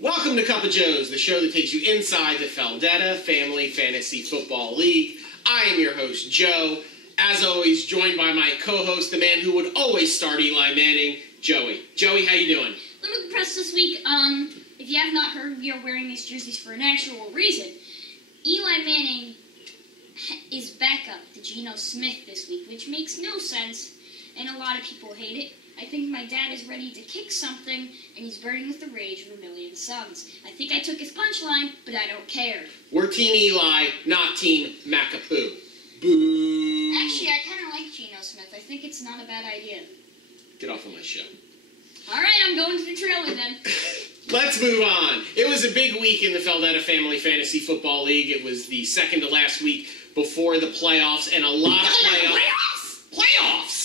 Welcome to Cup of Joes, the show that takes you inside the Feldetta Family Fantasy Football League. I am your host, Joe. As always, joined by my co-host, the man who would always start Eli Manning, Joey. Joey, how you doing? A little depressed this week. If you have not heard, we are wearing these jerseys for an actual reason. Eli Manning is backup to Geno Smith this week, which makes no sense, and a lot of people hate it. I think my dad is ready to kick something, and he's burning with the rage of a million suns. I think I took his punchline, but I don't care. We're Team Eli, not Team Macapoo. Boo! Actually, I kind of like Geno Smith. I think it's not a bad idea. Get off of my show. All right, I'm going to the trailer then. Let's move on. It was a big week in the Feldetta Family Fantasy Football League. It was the second to last week before the playoffs, and a lot of playoffs!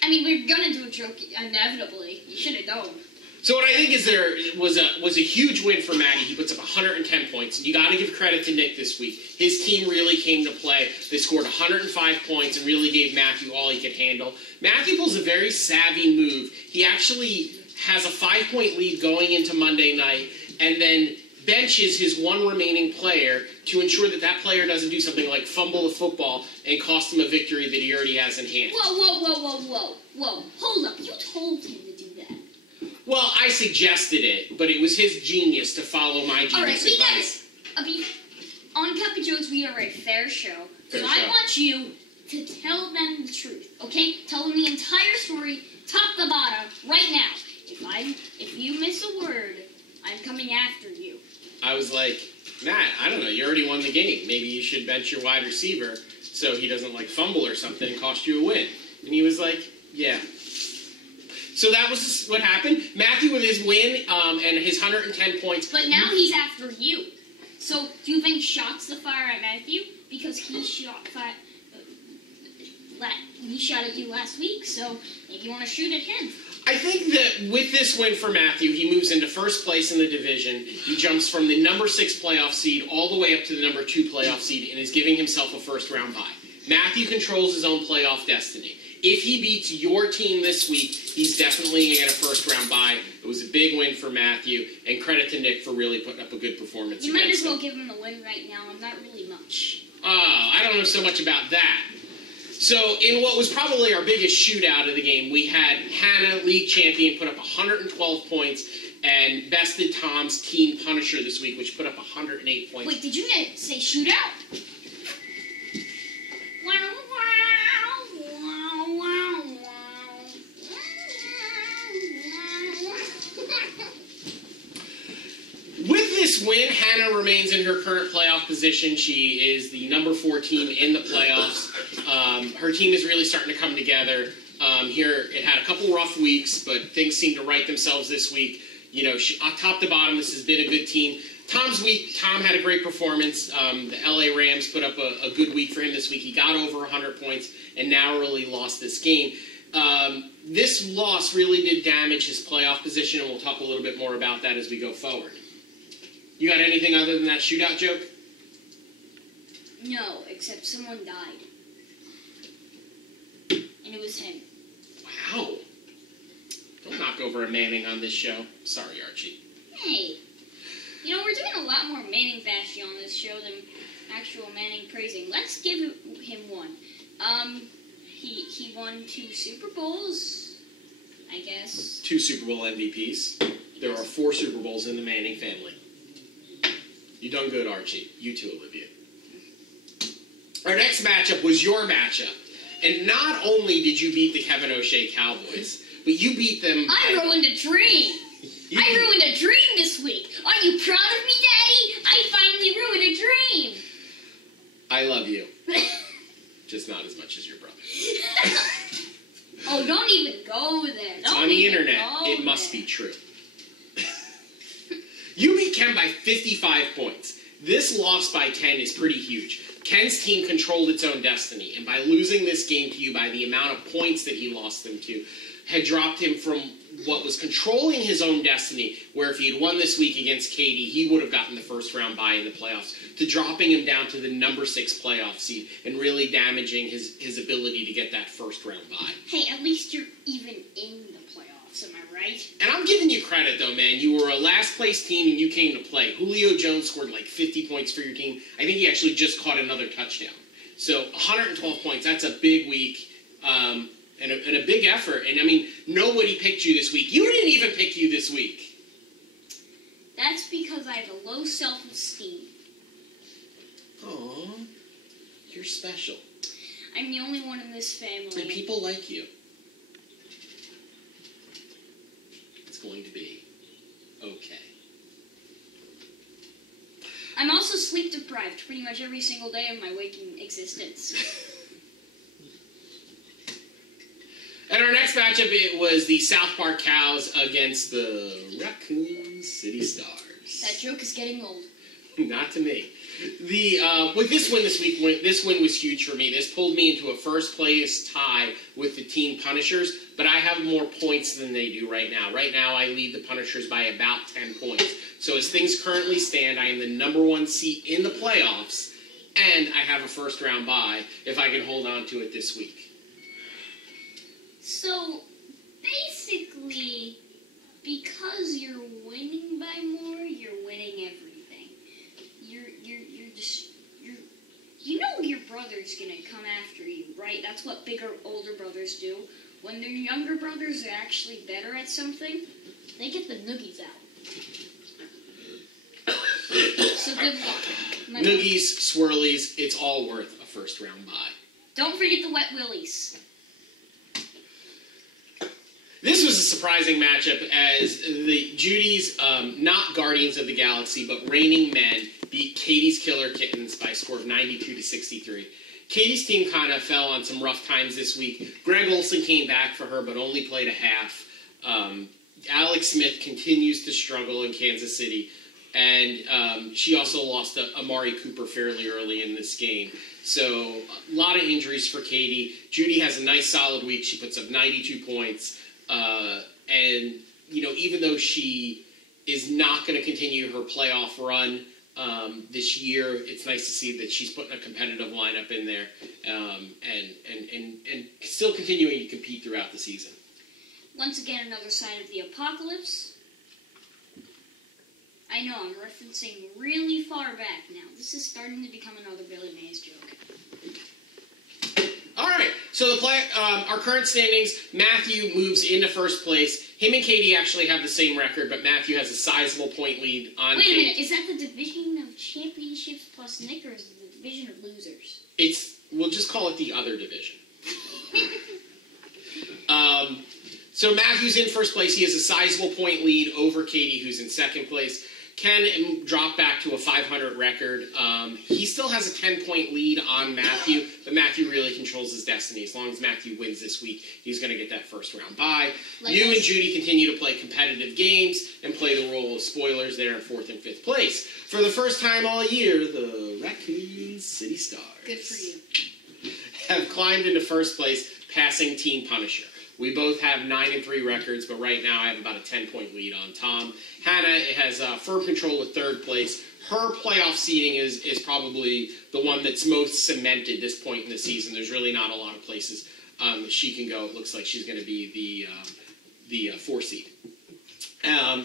I mean, we're going to do a joke inevitably. You should have known. So what I think is there was a huge win for Maddy. He puts up 110 points, and you got to give credit to Nick this week. His team really came to play. They scored 105 points and really gave Matthew all he could handle. Matthew pulls a very savvy move. He actually has a 5-point lead going into Monday night, and then benches his one remaining player to ensure that that player doesn't do something like fumble the football and cost him a victory that he already has in hand. Whoa. Hold up. You told him to do that. Well, I suggested it, but it was his genius to follow my genius advice. On Cup of Joes, we are a fair show. I want you to tell them the truth, okay? Tell them the entire story, top to bottom, right now. If you miss a word, I'm coming after you. I was like, Matt, I don't know, you already won the game. Maybe you should bench your wide receiver so he doesn't, fumble or something and cost you a win. And he was like, yeah. So that was what happened. Matthew with his win and his 110 points. But now he's after you. So do you think shots the fire at Matthew? Because he shot at you last week, so maybe you want to shoot at him. I think that with this win for Matthew, he moves into first place in the division. He jumps from the number 6 playoff seed all the way up to the number 2 playoff seed and is giving himself a first-round bye. Matthew controls his own playoff destiny. If he beats your team this week, he's definitely going to get a first-round bye. It was a big win for Matthew, and credit to Nick for really putting up a good performance. You might as well give him the win right now. I'm not really much. Oh, I don't know so much about that. So, in what was probably our biggest shootout of the game, we had Hanna, league champion, put up 112 points, and bested Tom's Team Punisher this week, which put up 108 points. Wait, did you say shootout? With this win, Hanna remains in her current playoff position. She is the number 4 team in the playoffs. Her team is really starting to come together. Here, it had a couple rough weeks, but things seem to right themselves this week. You know, top to bottom, this has been a good team. Tom's week, Tom had a great performance. The LA Rams put up a good week for him this week. He got over 100 points and narrowly lost this game. This loss really did damage his playoff position, and we'll talk a little bit more about that as we go forward. You got anything other than that shootout joke? No, except someone died. And it was him. Wow. Don't knock over a Manning on this show. Sorry, Archie. Hey. You know, we're doing a lot more Manning bashing on this show than actual Manning praising. Let's give him one. He won 2 Super Bowls, I guess. 2 Super Bowl MVPs. There are 4 Super Bowls in the Manning family. You done good, Archie. You too, Olivia. Our next matchup was your matchup. And not only did you beat the Kevin O'Shea Cowboys, but you beat them... I ruined a dream! I ruined a dream this week! Are you proud of me, Daddy? I finally ruined a dream! I love you. Just not as much as your brother. Oh, don't even go there. It's on the internet. It must be true. You beat Ken by 55 points. This loss by Ken is pretty huge. Ken's team controlled its own destiny, and by losing this game to you by the amount of points that he lost them to, had dropped him from what was controlling his own destiny, where if he had won this week against Katie, he would have gotten the first round bye in the playoffs, to dropping him down to the number 6 playoff seed and really damaging his ability to get that first round bye. Hey, at least you're even in the playoffs. playoffs, am I right? And I'm giving you credit, though, man. You were a last-place team, and you came to play. Julio Jones scored like 50 points for your team. I think he actually just caught another touchdown. So 112 points, that's a big week and a big effort. And, I mean, nobody picked you this week. You didn't even pick you this week. That's because I have a low self-esteem. Aw, you're special. I'm the only one in this family. And people like you. It's going to be okay. I'm also sleep deprived pretty much every single day of my waking existence. And our next matchup, it was the South Park Cows against the Raccoon City Stars. That joke is getting old. Not to me. With this win this week, this win was huge for me. This pulled me into a first-place tie with the Team Punishers, but I have more points than they do right now. Right now, I lead the Punishers by about 10 points. So as things currently stand, I am the #1 seed in the playoffs, and I have a first-round bye if I can hold on to it this week. So, basically, because you're winning by more, you're winning everything. You know your brother's gonna come after you, right? That's what bigger, older brothers do. When their younger brothers are actually better at something, they get the noogies out. So good luck. Noogies, swirlies, it's all worth a first-round bye. Don't forget the wet willies. This was a surprising matchup as the Judi's not Guardians of the Galaxy, but reigning men beat Katie's Killer Kittens by a score of 92-63. Katie's team kind of fell on some rough times this week. Greg Olson came back for her, but only played a half. Alex Smith continues to struggle in Kansas City, and she also lost to Amari Cooper fairly early in this game. So a lot of injuries for Katie. Judi has a nice solid week. She puts up 92 points. And, you know, even though she is not going to continue her playoff run this year, it's nice to see that she's putting a competitive lineup in there and still continuing to compete throughout the season. Once again, another sign of the apocalypse. I know, I'm referencing really far back now. This is starting to become another Billy Mays joke. All right, so our current standings, Matthew moves into first place. Him and Katie actually have the same record, but Matthew has a sizable point lead on Wait a Katie. minute, is that the division of championships plus Nick, or is it the division of losers? We'll just call it the other division. So Matthew's in first place. He has a sizable point lead over Katie, who's in second place. Ken dropped back to a 500 record. He still has a 10-point lead on Matthew, but Matthew really controls his destiny. As long as Matthew wins this week, he's going to get that first-round bye. You and Judi continue to play competitive games and play the role of spoilers there in 4th and 5th place. For the first time all year, the Raccoon City Stars Good for you. have climbed into first place, passing Team Punisher. We both have 9-3 records, but right now I have about a 10-point lead on Tom. Hanna has firm control of third place. Her playoff seeding is probably the one that's most cemented this point in the season. There's really not a lot of places she can go. It looks like she's going to be the 4 seed.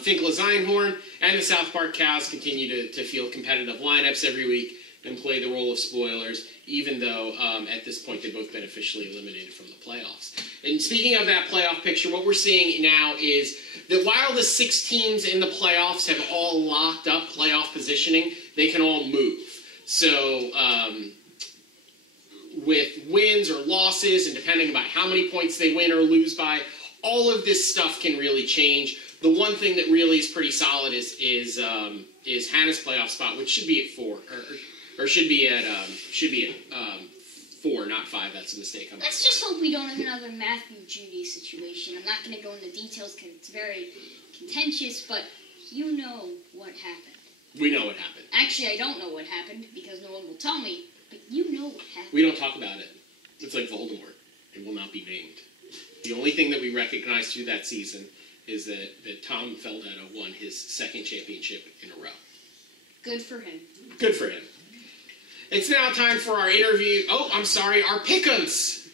Finkel's Einhorn and the South Park Cows continue to field competitive lineups every week and play the role of spoilers, even though at this point they've both been officially eliminated from the playoffs. And speaking of that playoff picture, what we're seeing now is that while the 6 teams in the playoffs have all locked up playoff positioning, they can all move. So with wins or losses, and depending about how many points they win or lose by, all of this stuff can really change. The one thing that really is pretty solid is Hannah's playoff spot, which should be at 4, or should be at 4, not 5. That's a mistake. Let's just hope we don't have another Matthew Judi situation. I'm not going to go into details because it's very contentious, but you know what happened. We know what happened. Actually, I don't know what happened because no one will tell me, but you know what happened. We don't talk about it. It's like Voldemort. It will not be named. The only thing that we recognize through that season is that Tom Feldano won his 2nd championship in a row. Good for him. Good for him. It's now time for our interview. Oh, I'm sorry, our pick'ems.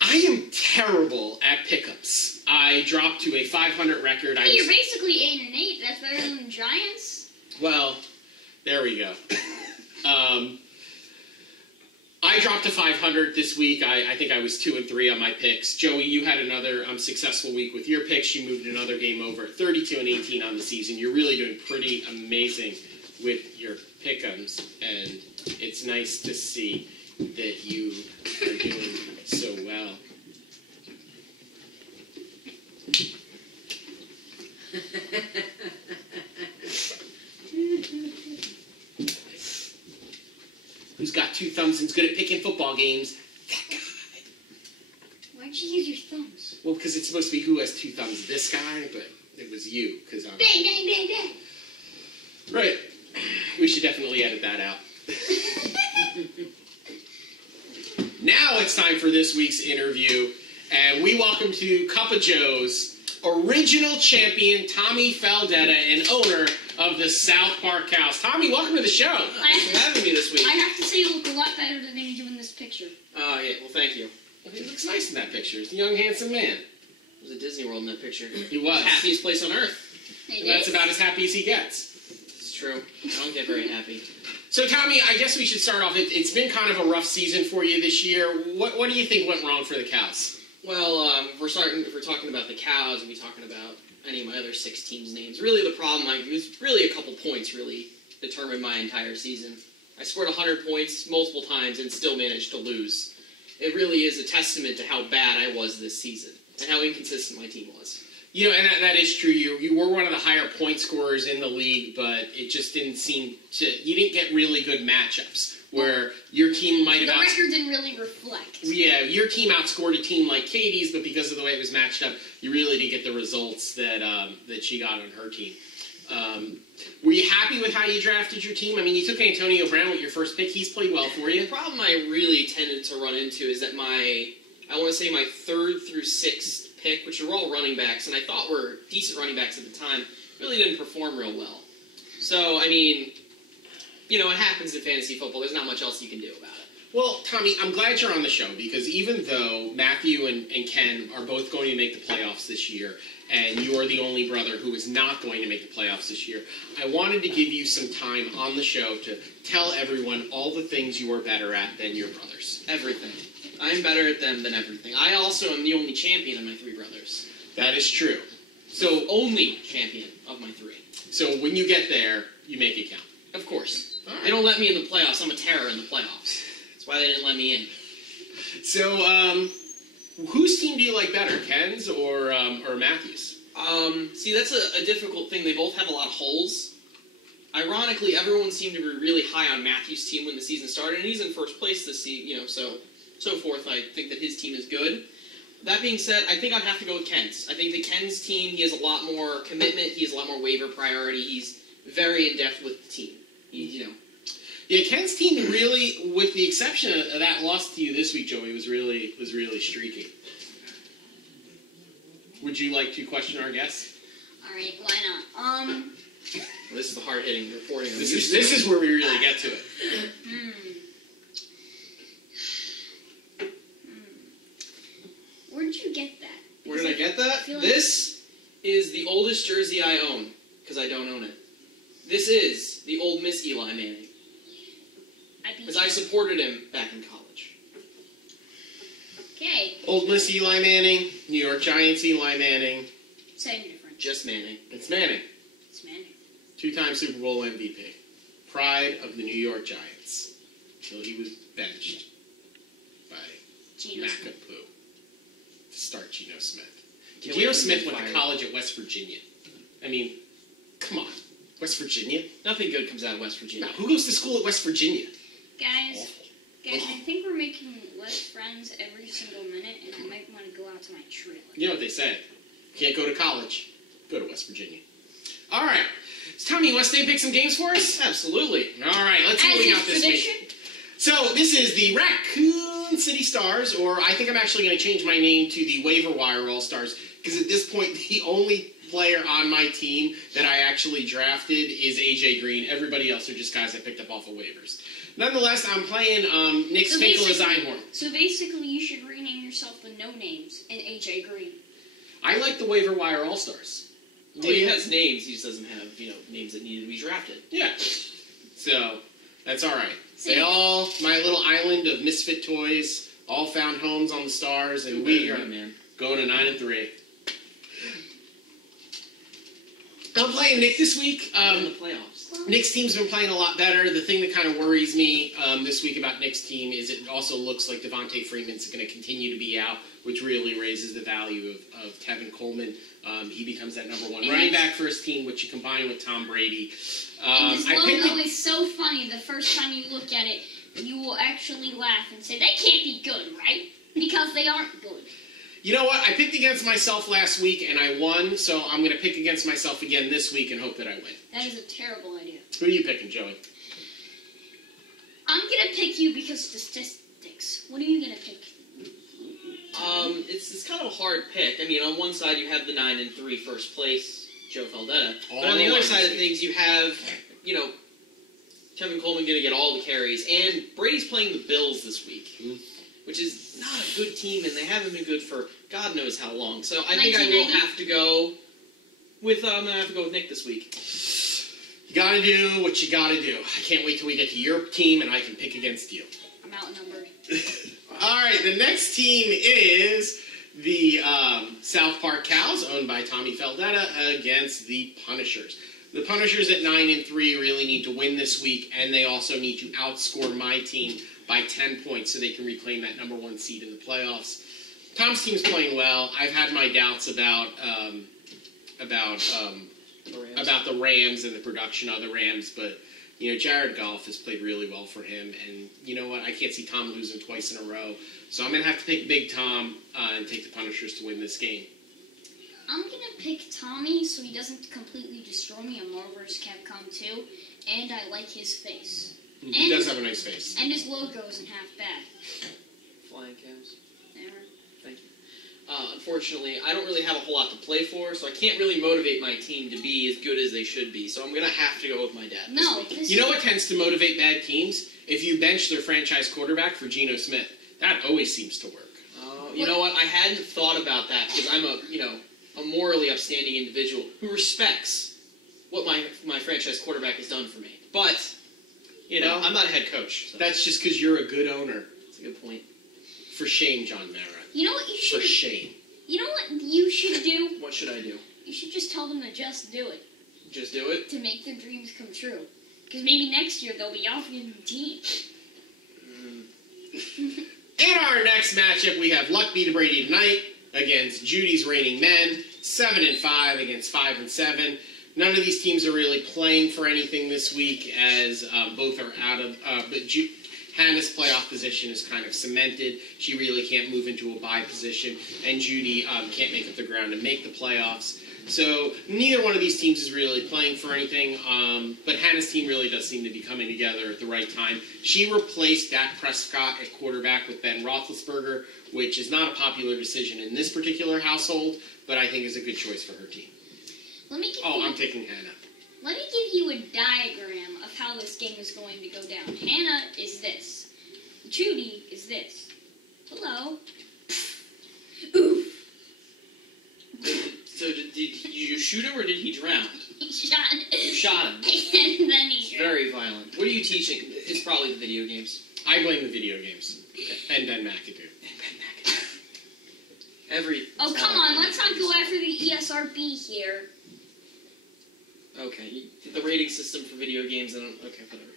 I am terrible at pick'ems. I dropped to a 500 record. Hey, you're basically 8-8. That's better than the Giants. Well, there we go. I dropped to 500 this week. I think I was 2-3 on my picks. Joey, you had another successful week with your picks. You moved another game over at 32-18 on the season. You're really doing pretty amazing with your pick'ems, and it's nice to see that you are doing so well. Who's got two thumbs and's good at picking football games? That guy. Why'd you use your thumbs? Well, because it's supposed to be who has two thumbs. This guy, but it was you. Cause I'm... Bang, bang, bang, bang. Right. We should definitely edit that out. Now it's time for this week's interview, and we welcome to Cup of Joe's original champion, Tommy Faldetta, and owner of the South Park Cows. Tommy, welcome to the show. Thanks for having me this week. I have to say you look a lot better than you do in this picture. Oh, yeah. Well, thank you. Well, he looks nice in that picture. He's a young, handsome man. It was at Disney World in that picture. He was. Happiest place on earth. Hey, And that's about as happy as he gets. It's true. I don't get very happy. So, Tommy, I guess we should start off. It's been kind of a rough season for you this year. What do you think went wrong for the Cows? Well, if we're talking about the Cows, and we're talking about any of my other 6 teams' names, really the problem, it was really a couple points really determined my entire season. I scored 100 points multiple times and still managed to lose. It really is a testament to how bad I was this season and how inconsistent my team was. You know, and that is true. You were one of the higher point scorers in the league, but it just didn't seem to... You didn't get really good matchups where your team might have... The record didn't really reflect. Yeah, your team outscored a team like Katie's, but because of the way it was matched up, you really didn't get the results that she got on her team. Were you happy with how you drafted your team? I mean, you took Antonio Brown with your first pick. He's played well for you. The problem I really tended to run into is that my 3rd through 6th pick, which are all running backs, and I thought were decent running backs at the time, really didn't perform real well. So, I mean, you know, it happens in fantasy football. There's not much else you can do about it. Well, Tommy, I'm glad you're on the show because even though Matthew and Ken are both going to make the playoffs this year, and you are the only brother who is not going to make the playoffs this year, I wanted to give you some time on the show to tell everyone all the things you are better at than your brothers. Everything. I'm better at them than everything. I also am the only champion of my 3 brothers. That is true. So, only champion of my 3. So when you get there, you make it count. Of course. All right. They don't let me in the playoffs. I'm a terror in the playoffs. That's why they didn't let me in. So, whose team do you like better, Ken's or Matthew's? See, that's a difficult thing. They both have a lot of holes. Ironically, everyone seemed to be really high on Matthew's team when the season started, and he's in first place this season, you know, so forth. I think that his team is good. That being said, I think I'd have to go with Ken's. I think the Ken's team, he has a lot more commitment. He has a lot more waiver priority. He's very in-depth with the team. Yeah, Ken's team really, with the exception of that loss to you this week, Joey, was really streaky. Would you like to question our guest? All right, why not? Well, this is the hard-hitting reporting. This is where we really get to it. Where did you get that? Where did I get that? This is the oldest jersey I own, because I don't own it. This is the Old Miss Eli Manning. Because I supported him back in college. Okay. Old Miss Eli Manning, New York Giants Eli Manning. Same difference. Just Manning. It's Manning. It's Manning. 2-time Super Bowl MVP. Pride of the New York Giants. Until he was benched by McApoo to start Geno Smith. Geno Smith went to college at West Virginia. I mean, come on. West Virginia? Nothing good comes out of West Virginia. No, who goes to school at West Virginia? Guys, I think we're making less friends every single minute, and I might want to go out to my trailer. You know what they say. Can't go to college. Go to West Virginia. All right. So, Tommy, you want to stay and pick some games for us? Absolutely. All right, let's see what we got this week. So, this is the Raccoon City Stars, or I think I'm actually going to change my name to the Waiver Wire All-Stars, because at this point, the only player on my team that I actually drafted is A.J. Green. Everybody else are just guys I picked up off of waivers. Nonetheless, I'm playing Nick Spinkle as Einhorn. So basically, you should rename yourself the No Names and A.J. Green. I like the waiver wire all-stars. Well, he has names. He just doesn't have, names that needed to be drafted. Yeah. So, that's all right. They all, my little island of misfit toys, all found homes on the stars, and we are going to 9-3. I'm playing Nick this week. In the playoffs. Nick's team's been playing a lot better. The thing that kind of worries me this week about Nick's team is it also looks like Devontae Freeman's going to continue to be out, which really raises the value of Tevin Coleman. He becomes that number one running back for his team, which you combine with Tom Brady. And this logo is so funny. The first time you look at it, you will actually laugh and say, they can't be good, right? Because they aren't good. You know what? I picked against myself last week, and I won, so I'm going to pick against myself again this week and hope that I win. That is a terrible idea. Who are you picking, Joey? I'm going to pick you because statistics. What are you going to pick? It's kind of a hard pick. I mean, on one side you have the 9-3 first place, Joe Feldetta. But on the other side of things, you have, Tevin Coleman going to get all the carries, and Brady's playing the Bills this week, which is not a good team, and they haven't been good for God knows how long. So I think I will have to go with Nick this week. You got to do what you got to do. I can't wait till we get to your team, and I can pick against you. I'm outnumbered. All right, the next team is the South Park Cows, owned by Tommy Feldetta, against the Punishers. The Punishers at 9-3 really need to win this week, and they also need to outscore my team by 10 points so they can reclaim that number one seed in the playoffs. Tom's team's playing well. I've had my doubts about the Rams and the production of the Rams, but Jared Goff has played really well for him, and you know what? I can't see Tom losing twice in a row, so I'm going to have to pick Big Tom and take the Punishers to win this game. I'm going to pick Tommy so he doesn't completely destroy me on Marvel vs. Capcom 2, and I like his face. He does have a nice face. And his logo isn't half bad. Flying cows. There. Thank you. Unfortunately, I don't really have a whole lot to play for, so I can't really motivate my team to be as good as they should be. So I'm going to have to go with my dad. No. You know what tends to motivate bad teams? If you bench their franchise quarterback for Geno Smith. That always seems to work. You know what? I hadn't thought about that because I'm a morally upstanding individual who respects what my franchise quarterback has done for me. But, I'm not a head coach. So. That's just because you're a good owner. That's a good point. For shame, John Mara. You know what you should... For shame. You know what you should do? What should I do? You should just tell them to just do it. Just do it? To make their dreams come true. Because maybe next year they'll be off in the team. In our next matchup, we have Luck beat Brady tonight against Judy's reigning men, 7-5 against 5-7. None of these teams are really playing for anything this week, as both are out of. But Hannah's playoff position is kind of cemented. She really can't move into a bye position, and Judi can't make up the ground to make the playoffs. So neither one of these teams is really playing for anything, but Hannah's team really does seem to be coming together at the right time. She replaced Dak Prescott at quarterback with Ben Roethlisberger, which is not a popular decision in this particular household, but I think is a good choice for her team. I'm taking Hanna. Let me give you a diagram of how this game is going to go down. Hanna is this. Judi is this. Hello. Oof. So did you shoot him or did he drown? He shot him. You shot him. And then he drowned. Very violent. What are you teaching? It's probably the video games. I blame the video games. And Ben McAdoo. Oh, come on. Let's not go after the ESRB here. Okay. The rating system for video games, okay, whatever.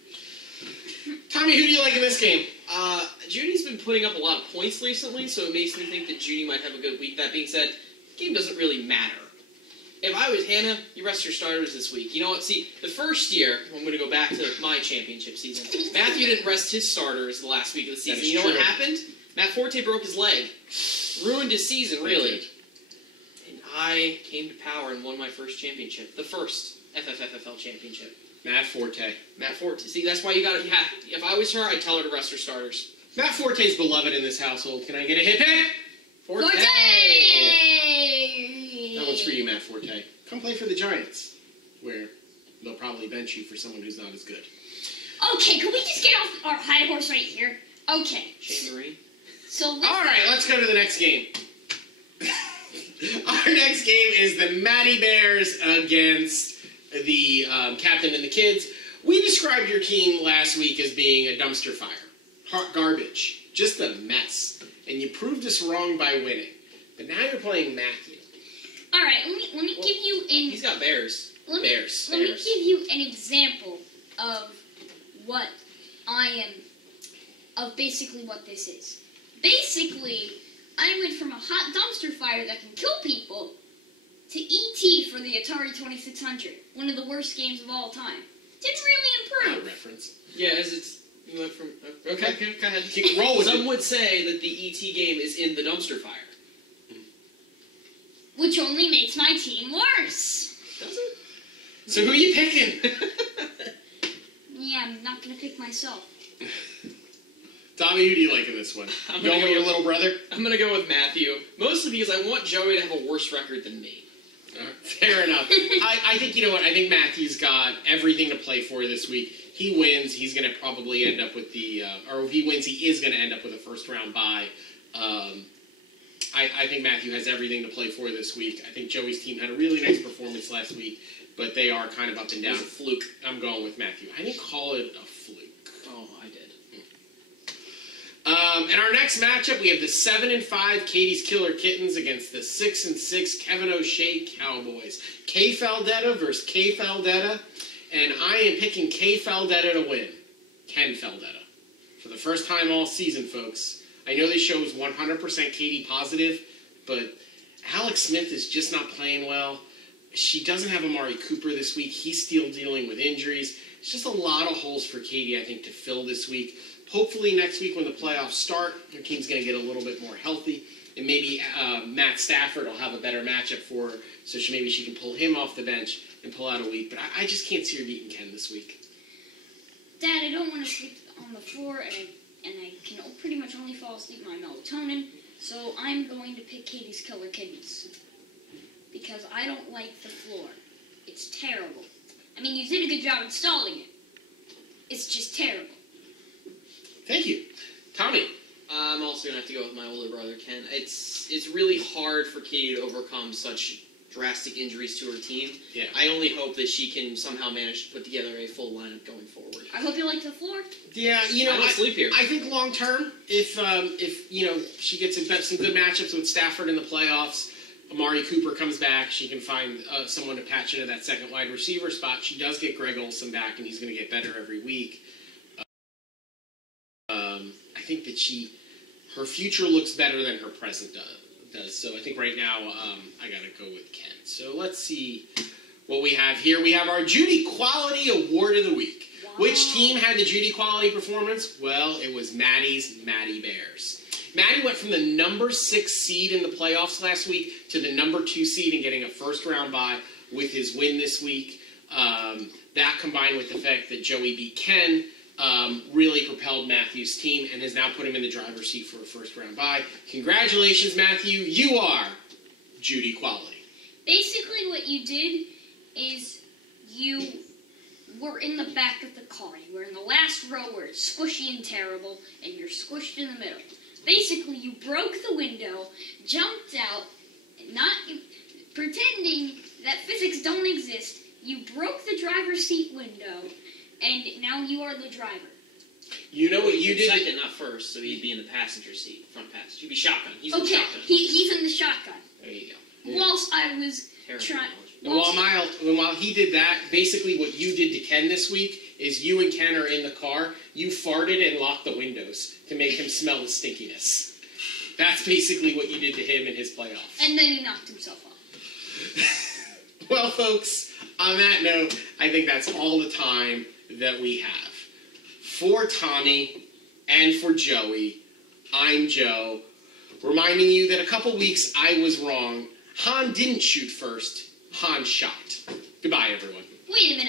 Tommy, who do you like in this game? Judy's been putting up a lot of points recently, so it makes me think that Judi might have a good week. That being said, the game doesn't really matter. If I was Hanna, you rest your starters this week. You know what? See, the first year, I'm going to go back to my championship season, Matthew didn't rest his starters the last week of the season. You know what happened? Matt Forte broke his leg. Ruined his season, really. And I came to power and won my first championship. The first FFFFL championship. Matt Forte. See, that's why you got to... Yeah, if I was her, I'd tell her to rest her starters. Matt Forte's beloved in this household. Can I get a hip hip? Forte! That one's for you, Matt Forte. Come play for the Giants, where they'll probably bench you for someone who's not as good. Okay, can we just get off our high horse right here? Okay. Shane Marie. So all right, let's go to the next game. All Our next game is the Maddy Bears against the Captain and the Kids. We described your team last week as being a dumpster fire. Hot garbage. Just a mess. And you proved us wrong by winning. But now you're playing Matthew. All right, let me give you an... He's got Bears. Let me give you an example of what I am... of basically what this is. Basically, I went from a hot dumpster fire that can kill people to E.T. for the Atari 2600. One of the worst games of all time. Didn't really improve. Reference. Yeah, as it's... You went from... Okay, go ahead. Roll with Some would say that the E.T. game is in the dumpster fire. Which only makes my team worse. Does it? So who are you picking? Yeah, I'm not going to pick myself. Tommy, who do you like in this one? I'm going with your little brother? I'm going to go with Matthew. Mostly because I want Joey to have a worse record than me. Fair enough. I think, you know what, I think Matthew's got everything to play for this week. He wins, he's going to probably end up with the, or if he wins, he is going to end up with a first-round bye. I think Matthew has everything to play for this week. I think Joey's team had a really nice performance last week, but they are kind of up and down. It was a fluke. I'm going with Matthew. I didn't call it a fluke. Oh, I did. In our next matchup, we have the 7-5 Katie's Killer Kittens against the 6-6 Kevin O'Shea Cowboys. K. Faldetta versus K. Faldetta, and I am picking K. Faldetta to win. Ken Faldetta. For the first time all season, folks. I know this show is 100% Katie positive, but Alex Smith is just not playing well. She doesn't have Amari Cooper this week. He's still dealing with injuries. It's just a lot of holes for Katie, I think, to fill this week. Hopefully next week when the playoffs start, her team's going to get a little bit more healthy, and maybe Matt Stafford will have a better matchup for her, so maybe she can pull him off the bench and pull out a week. But I just can't see her beating Ken this week. Dad, I don't want to sleep on the floor, and I can pretty much only fall asleep on melatonin, so I'm going to pick Katie's Killer Kittens. Because I don't like the floor. It's terrible. I mean, you did a good job installing it. It's just terrible. Thank you. Tommy. I'm also going to have to go with my older brother, Ken. It's really hard for Katie to overcome such drastic injuries to her team. Yeah. I only hope that she can somehow manage to put together a full lineup going forward. I hope you like the floor. Yeah, you know, I don't sleep here. I think long term, if you know she gets some good matchups with Stafford in the playoffs, Amari Cooper comes back, she can find someone to patch into that second wide receiver spot. She does get Greg Olsen back, and he's going to get better every week. I think that her future looks better than her present does. So I think right now I got to go with Ken. So let's see what we have here. We have our Judi Quality Award of the Week. Wow. Which team had the Judi Quality performance? Well, it was Maddy's Maddy Bears. Maddy went from the number 6 seed in the playoffs last week to the number 2 seed and getting a first-round bye with his win this week. That combined with the fact that Joey beat Ken really propelled Matthew's team and has now put him in the driver's seat for a first-round bye. Congratulations, Matthew. You are Judi Quality. Basically what you did is you were in the back of the car. You were in the last row where it's squishy and terrible, and you're squished in the middle. Basically, you broke the window, jumped out, not pretending that physics don't exist. You broke the driver's seat window, and now you are the driver. You know what you did? Second, not first, so he'd be in the passenger seat, front passenger. He'd be shotgun. He's in the okay, shotgun. he's in the shotgun. There you go. Yeah. Whilst I was trying... While he did that, basically what you did to Ken this week is you and Ken are in the car, you farted and locked the windows to make him smell the stinkiness. That's basically what you did to him in his playoffs. And then he knocked himself off. Well, folks, on that note, I think that's all the time that we have. For Tommy and for Joey, I'm Joe, reminding you that a couple weeks I was wrong. Han didn't shoot first. Han shot. Goodbye, everyone. Wait a minute.